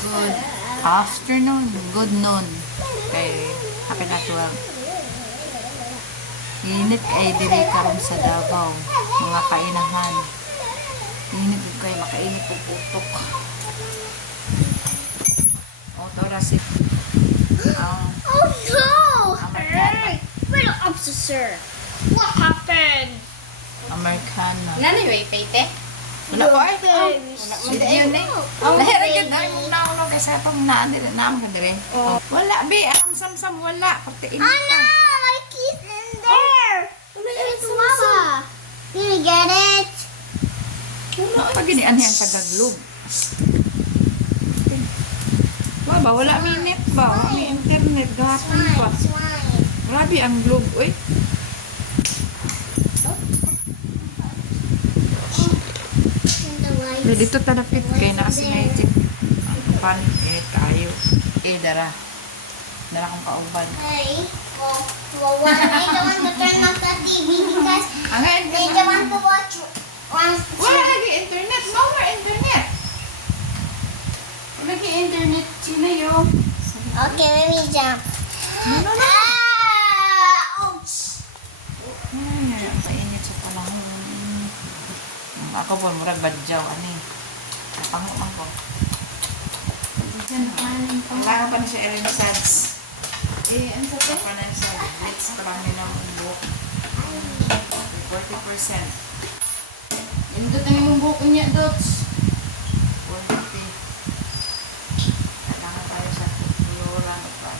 Good afternoon. Good noon. Kay happy na 12. Init ay diri karon sa Davao. Mga kainahan. Init kay makainit og utok. O torasip. Oh no! Hey! Little officer! What happened? Americano. Nani way payte? Wala ko ay. Wala man yun eh. Lahiragid ay mong naulo kay sa itong naan diri naam ka dire. Wala be, ang samsam wala. Pati init Oh ka. no! My key's in there! It's lava! Can you get it? Wala pa gini anhi ang tagaglog. Ba, wala may net ba? Wala may internet. Gahapon pa. Swine. Grabe ang globe, uy. The lights. Dito dito talapit kay nasa magic. Ang kapanin kayo. Dara. Dara kong kauban. Hey, well, when I don't want to turn off the TV because Ang ngayon they don't want to watch one. wala lagi internet. No more internet. Lagi internet sino yung? Okay, let me jump. No. Ouch! Ay, ang painit sa panahon. Ako po, murag badyaw. Ani. Pangulang ko. Diyan kanin pa. Kailangan pa na siya Ellen Sads. Ano sa to? Pa na siya. Blitz pa lang nila ang buhok. 40%. Indot ang imong buhok niya, Dots. 40. Kailangan tayo sa tuluran at pa.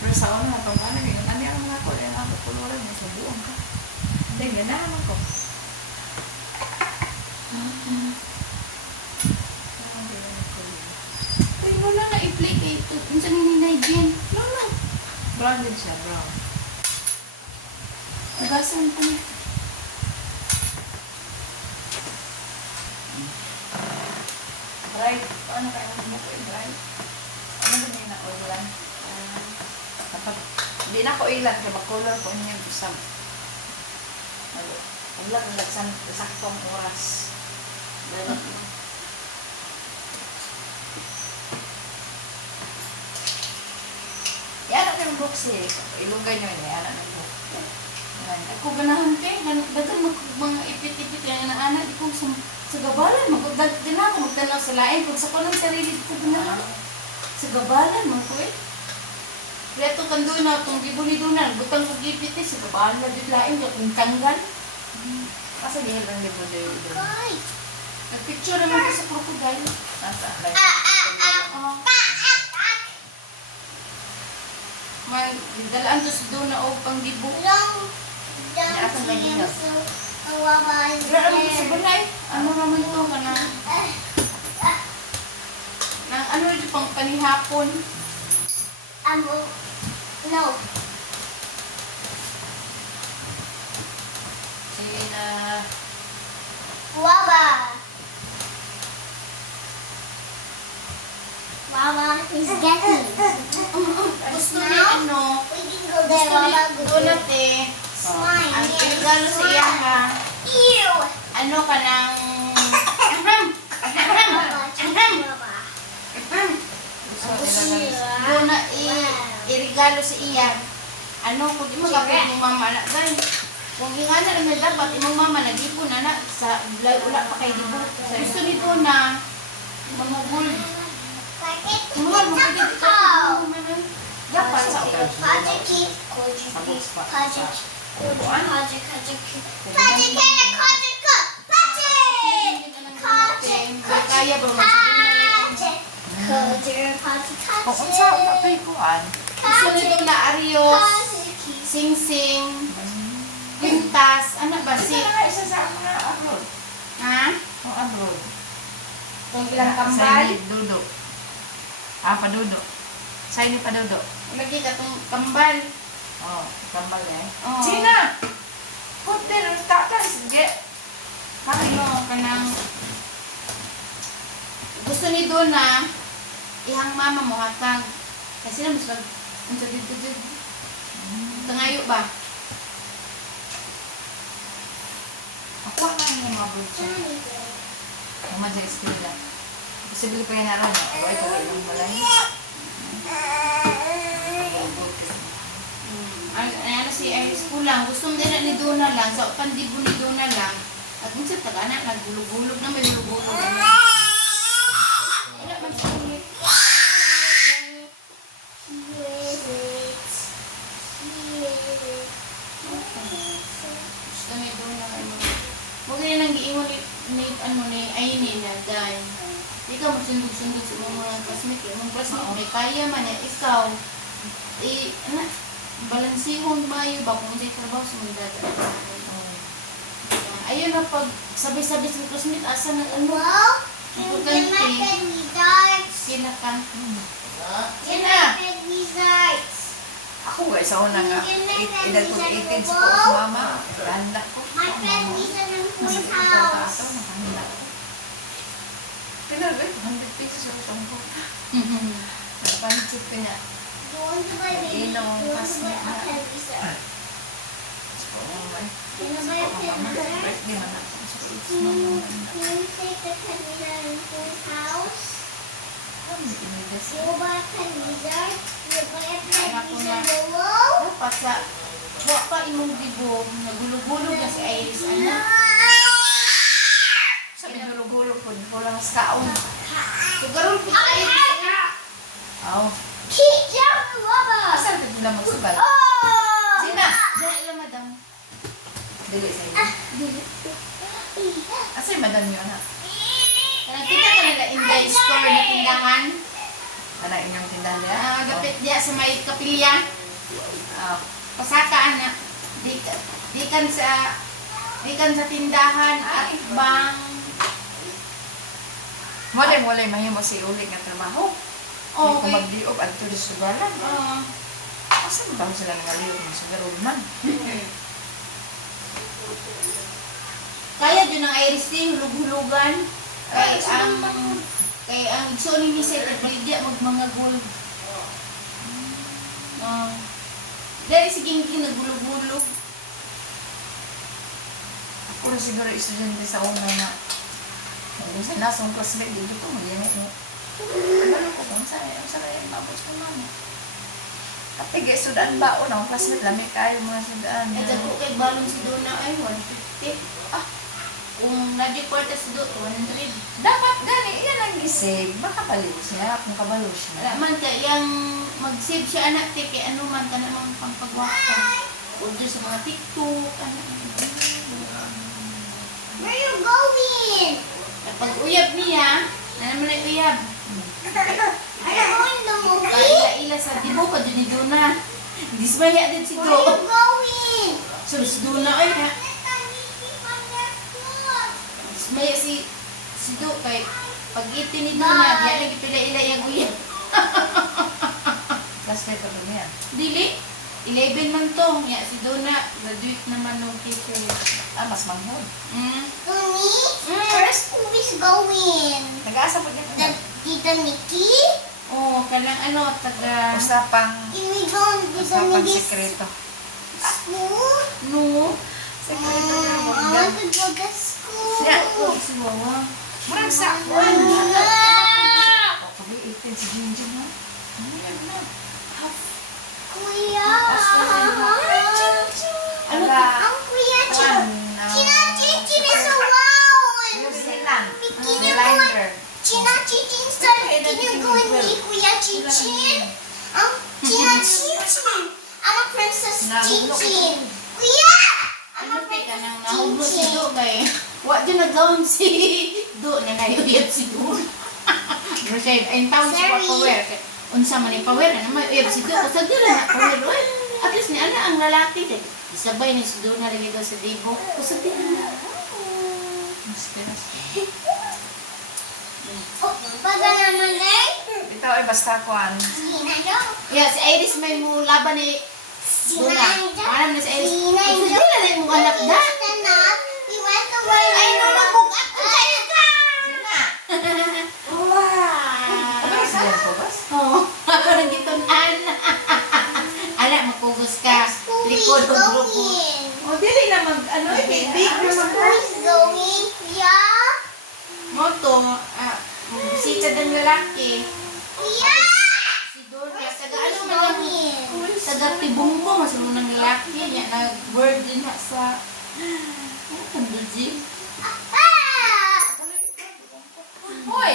Pero sa una, itong ano, yung ano yung ako, yung ako tuluran, may subuan ka. Hindi, ganda naman ko. Ay, wala na i-play kay ito. Minsan hininay din. Wala. Brown din siya, brown. Nagasan pa niya. Bright. Ano kaya ang mo ko yung bright? Ano ba niya na oilan? Dapat, hindi na ko ilan, kaya makulor ko niya usap. Ulag sa saktong oras. Yan ang yung book siya. Ilunggan nyo yun. Yan ang book. Ako ganahan kay, dagan mga ipit-ipit yung anak-anak. Di ko sa gabalan, magdagdan ako, magtanaw sa lain. Kung sa ko ng sarili ko ganahan. Sa gabalan, mga ko eh. Kaya ito kan doon na, itong gibuni-dunan, butang sa gipit eh, sa gabalan na dito lain, yung tanggal. Kasi di lang libo doon. Guys. Nagpicture naman ko sa crocodile. Nasa like. Dalaan to sa doon na o panggibo. Long Niya akong ganyan. so kawawa is Grabe ko sa there. balay. Ano naman ito ka na? Ano ito pang panihapon? No. Sina. Wawa. Wawa is getting. Gusto niya ano? We can go there. Gusto niya Wawa, go donut there. eh. Slime. Ang Yes, pinagalo sa iya slime. ka. Ew. Ano ka ng... Wawa. Dona i-regalo sa iya. Ano kung di mo kapit mo mama na gan. Kung ingana lang na dapat imong mama nag-ipon na sa wala pa kay gibo. Gusto nito na mamugol. Mahal mo pwede dito sa dapat sa kaya ba mas Kung sa kapay kuan. gusto nito na Arios, Sing-Sing, Pintas, ano ba si? Sino isa sa mga abroad? Ha? Ang abroad. Kung ilang Sa kambal? Dudo. Padudo. Sa ini padudo. Lagi ka itong kambal. Oh, tambal eh. Oh. Sina! Hotel, tatas, get. Ano, kanang... Gusto ni Dona, ihang mama mo hatag. Kasi na mas mag... Ang sa dito. Tangayo ba? Ako na yung mga bulsa. man sa eskwela. Posible pa yan na rin. O, ito rin yung malay. Ano si Iris kulang. Gusto mo din na ni Dona lang. Sa pandibo ni Dona lang. At kung sa taga-anak, naggulog-gulog na may gulog-gulog. Wala man sa ulit. Gusto ni Dona ano. Huwag na nang giingon ni Aini na dahil. Di ka magsundog-sundog sa mga classmate. Yung classmate may kaya man na ikaw. Balansihon mayo ba kung sa'yo trabaho sa mga dada. Ayun na pag sabay-sabay sa classmate, asa na ano. Wow! Can you get my Importante. pen wizards? Sila ka. Get my pen wizards. Ako guys, ako na nga. Edad ko 18 sa po mama. Handa ko. My pen wizard ng full Ito, house. nakahanda ko. Tinagal, 100 pesos ako sa ko. Napansit ko niya. You want to buy baby? You Inong want to buy classmate a na. pen wizard? So, may Can you buy a pen wizard? birthday man ako. So, it's Can you mama. take the pen wizard in full house? Ano yung inilas? You will buy a pen wizard? You will buy a pen Ay, ako wizard na. below? Dapat sa wa pa imong dibo, nagulog-gulog na si Iris. Ano? Sabi gulo-gulo po. Walang skaon. Sugarol po si Iris. Aw. Keep down the rubber! Asan ka nila magsugal? Oh! Sina? Dahil lang, madam. Dili sa inyo. Asa yung madam nyo, anak? Nakita ka nila in the store na tindahan. Anak inyong tindahan niya? Gapit diya sa may kapilya. Ah. Pasaka anak. Dikan sa tindahan at bang. Wala mahimo si ulit nga trabaho. Kung Okay. magdiop at tulis sugaran. Asan ba sila nangaliw ng sugaron man? Kaya dyan ang Iris T, hulug-hulugan. Kay ang Sony ni Seth at baligya mga gold. Dahil si King nagulog-gulog. Ako rin siguro estudyante sa una na sa nasong classmate dito ko, magyan mo. Ano ko kung saan yung mabot ko naman. Kapag sudan ba o na, classmate lamig kayo mga sudan. Ay, dagko kay balon si Dona ay 150. Kung nadyo kwarta si Dona, 100. Dapat gani, iyan ang gisig. Baka baliw siya, kung kabalo siya. Wala man ka, yung mag-save siya anak, kay ano man ka namang pangpagwaka. Order sa mga TikTok, anak. Where you going? Kapag uyab niya, na naman ay uyab. Are you going to the movie? Kaila-ila sa dibo ka dyan ni Dona. Dismaya din si Where you Do. going? So, si Dona ay ha. Let me keep on their food. Dismaya si Do kay pag iti ni Dona, diyan lagi pila-ila yung uyab. Classmate ko doon yan. Dili, 11 man to. Ya, si Dona, graduate naman ng teacher. Mas manghod. To me? First, who is going? Nag-aasa po niya The Tita Nikki? Oh, kalang ano, taga... Usapang, Can we go to Tita usapang Nikki's sekreto. school? No. Sekreto na mo. I want to go to school. Siya. Oh, si Wawa. Murag sa Ah! O, pag 18 si Jinjin ha? Ano yan na? Kuya! Ano Ala, Ang Kuya Juan, China Chinchin is around! New Zealand. Bikini Zealander. China Chinchin started going with Kuya Chinchin. China Chinchin! I'm a Princess Chinchin! Kuya! I'm Ano a kay ka nang Princess nahublo si Chinchin! Do kay... Wa dyan nagawang si Do na naiuyab si Do. Pero siya, ayun tawag si Sorry. Power. Unsa man yung Power, ano may uyab si Do. Kasi doon na Power. Well, at least ni Ana ang lalaki. Isabay ni si Do na rin sa Dibo. Kasi din na. Oh, baga naman eh! Ito ay basta kuan. Sina daw! Yeah, si Iris may mo laban ni Sina Dona. daw! Alam na si Iris. Sina Kasi daw! doon na rin mo anak da. We went to where Ay, no, nabugat ko kayo ka! Ano sa yan po, bas? Oo, ako nang gitunan. Ala, magpugos ka. Likod o grupo. O, dili na mag, ano, big Who's going? Yeah? Moto. bisita ng lalaki. Kuya! Si Doria, taga ano man lang, taga Tibungko, mas mo ng lalaki niya, nag-word din na sa, ano ka, Digi? Ah! Hoy!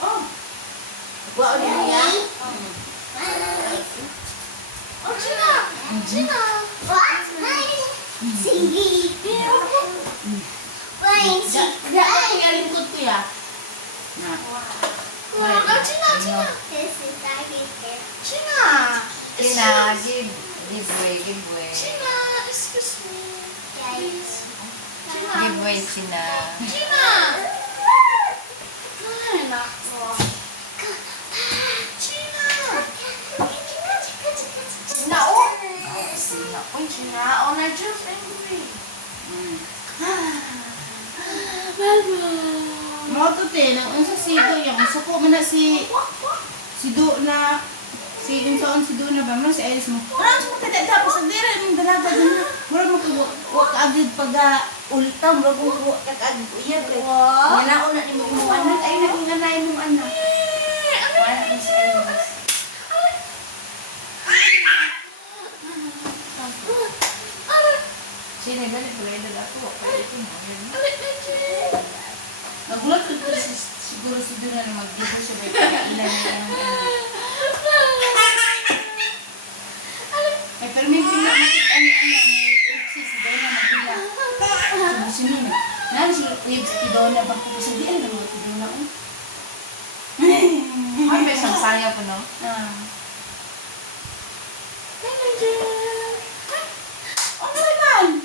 Oh! Wow, niya? Oh, Gina! Gina! What? Hi! Sige! Flying Diyan ako ngalingkod ko ya. Na. Oh, Gina! Gina! This is Gina! Gina, give way, give way. Gina! Excuse me. Guys. Give way, Gina. Gina! Ay, nako. Gina! Gina, oh! Gina, Uy, Gina, oh, na-just angry. Mo to te, nang unsa si Do yung suko man na si Do na si Insaon si Do na ba man si Iris mo. Wala mo kada tapos ang dira ng dalaga din na. Wala mo ko wa ka agad pag ultam wala ko ka agad uyab kay. Wala na ni mo anak ay naging anay mong anak. Wala ni si Iris. Sino galit ko yung dalato? Pwede mo. Nagulat ko siguro si Do na mag-gibo siya may kailan niya ang ay, pero may pila makit ano si Donna magpila. Sabi si Nina, nalo si Waves si Donna bang ko sa diyan naman si Donna ko. Ay, may isang sayang po, no? Ano naman?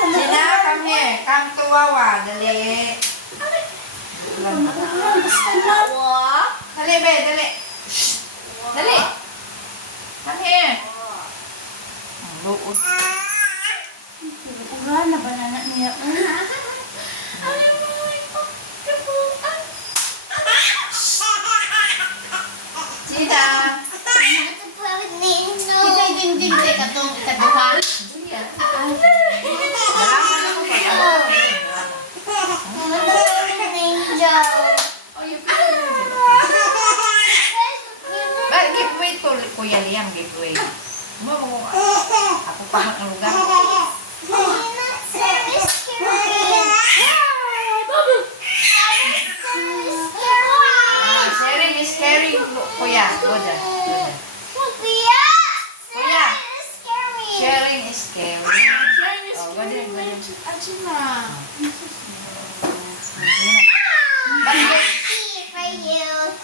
Gina, come here. Come to Wawa. Dali. Dali, be. Dali. Dali. Come here. Ang lukod. Ura na banana niya. Gina. Kita din kay katong ikaduha. Gina. Malaman ako pa. But give way to Kuya Liam, give way. Ako pa ang lugar. Sharing is caring, Kuya. Go dyan. Kuya. Sharing is caring. Oh, go dyan, go dyan.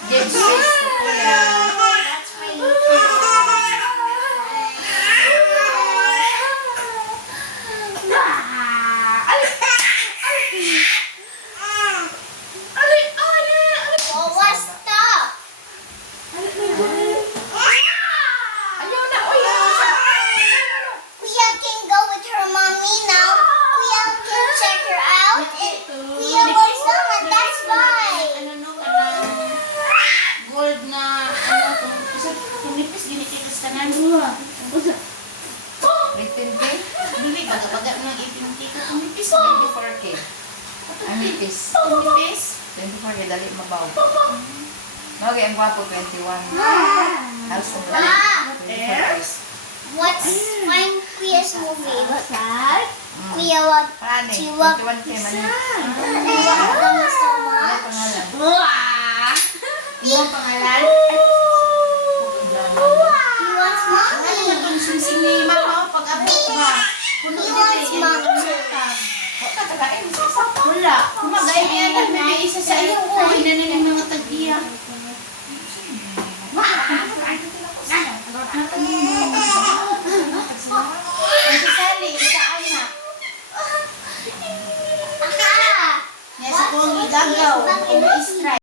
Give space to Kuya. Ayaw na, uy. Kuya can go with her mommy now. Kuya can check her out. Kuya was not, that's why. Ano no, kanang gold na, ano, kung nipis, ginikilis ka na. Written K? Dili, baga-baga ng ipinti ka. Kung nipis, 24K. Ang nipis. nipis. 24K, dali mabaw. Okay, ang gwapo, 21. House of the What's find Kuya's movie? Kuya, what? Paano? Chiwak. 21K, mali. Kuya, ang gusto mo? Ano pangalan? Iyong pangalan? He wants Ano mommy. nga itong singsing ni Mama pag-abot ba? Puno He din wants eh. mommy. Wala talaga, sasapa. Wala. Kumagay niya na may isa sa iyo. Kuhay na ng mga tag-iya.